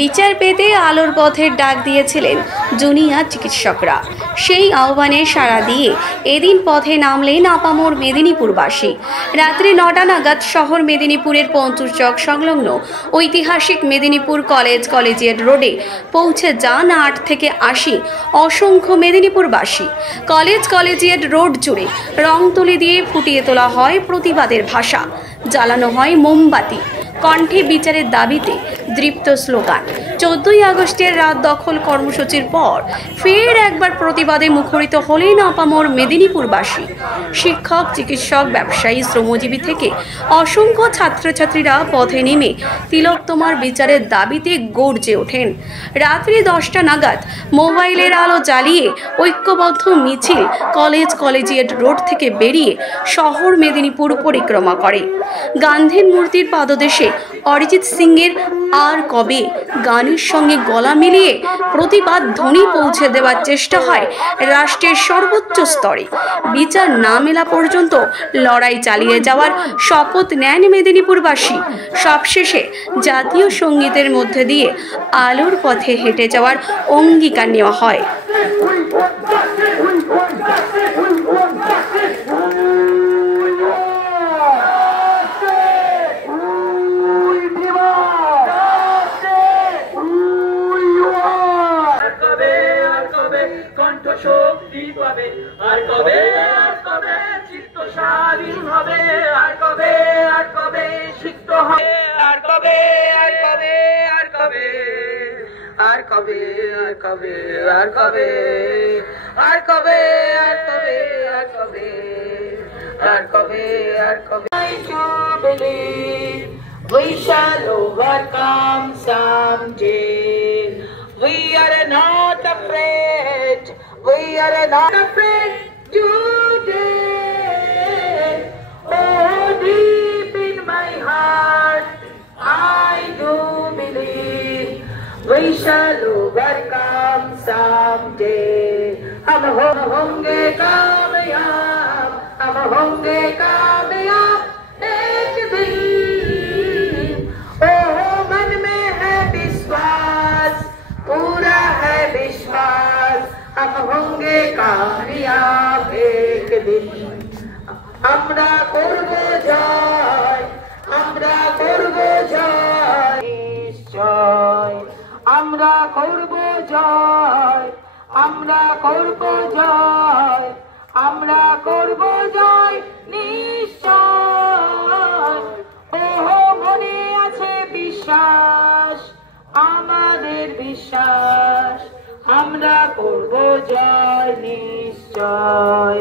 বিচার পেতে আলোর পথের ডাক দিয়েছিলেন জুনিয়র চিকিৎসকরা। সেই আহ্বানে সাড়া দিয়ে এদিন পথে নামলেন আপামর মেদিনীপুরবাসী। রাত্রি ৯টা নাগাদ শহর মেদিনীপুরের পঞ্চুরচক সংলগ্ন ঐতিহাসিক মেদিনীপুর কলেজিয়েট রোডে পৌঁছে যান ৮ থেকে ৮০ অসংখ্য মেদিনীপুরবাসী। কলেজিয়েট রোড জুড়ে রং তুলি দিয়ে ফুটিয়ে তোলা হয় প্রতিবাদের ভাষা, জ্বালানো হয় মোমবাতি, কণ্ঠে বিচারের দাবিতে দৃপ্ত স্লোগান। 14ই আগস্টের রাত দখল কর্মসূচির পর ফের একবার প্রতিবাদে মুখরিত হলেন আপামর মেদিনীপুরবাসী। শিক্ষক, চিকিৎসক, ব্যবসায়ী, শ্রমজীবী থেকে অসংখ্য ছাত্রছাত্রীরা পথে নেমে তিলোত্তমার বিচারের দাবিতে গর্জে ওঠেন। রাত্রি 10টা নাগাদ মোবাইলের আলো জ্বালিয়ে ঐক্যবদ্ধ মিছিল কলেজিয়েট রোড থেকে বেরিয়ে শহর মেদিনীপুর পরিক্রমা করে। গান্ধীর মূর্তির পাদদেশে অরিজিৎ সিংয়ের আর কবে গানের সঙ্গে গলা মিলিয়ে প্রতিবাদ ধ্বনি পৌঁছে দেওয়ার চেষ্টা হয় রাষ্ট্রের সর্বোচ্চ স্তরে। বিচার না মেলা পর্যন্ত লড়াই চালিয়ে যাওয়ার শপথ নেন মেদিনীপুরবাসী। সবশেষে জাতীয় সঙ্গীতের মধ্যে দিয়ে আলোর পথে হেঁটে যাওয়ার অঙ্গীকার নেওয়া হয়। শক্তি পাবে আর কবে চিত্ত স্বাধীন হবে, আর কবে সিক্ত হবে, আর কবে আর কবে আর কবে আর কবে আর কবে আর কবে আর কবে আর কবে আর কবে আর কবে আর কবে I do believe we shall overcome someday. We are not afraid. We are not afraid today. Oh, deep in my heart, I do believe we shall overcome someday. हम होंगे कामयाब, हम होंगे कामयाब एक दिन. Oh, मन में है विश्वास, पूरा है विश्वास, हम होंगे कामयाब एक दिन. আমরা করব জয়, আমরা করব জয় নিশ্চয়, আমরা করব জয়, আমরা করব জয়, আমরা করব জয় নিশ্চয়. ও মনে আছে বিশ্বাস, আমাদের বিশ্বাস, আমরা করব জয় নিশ্চয়.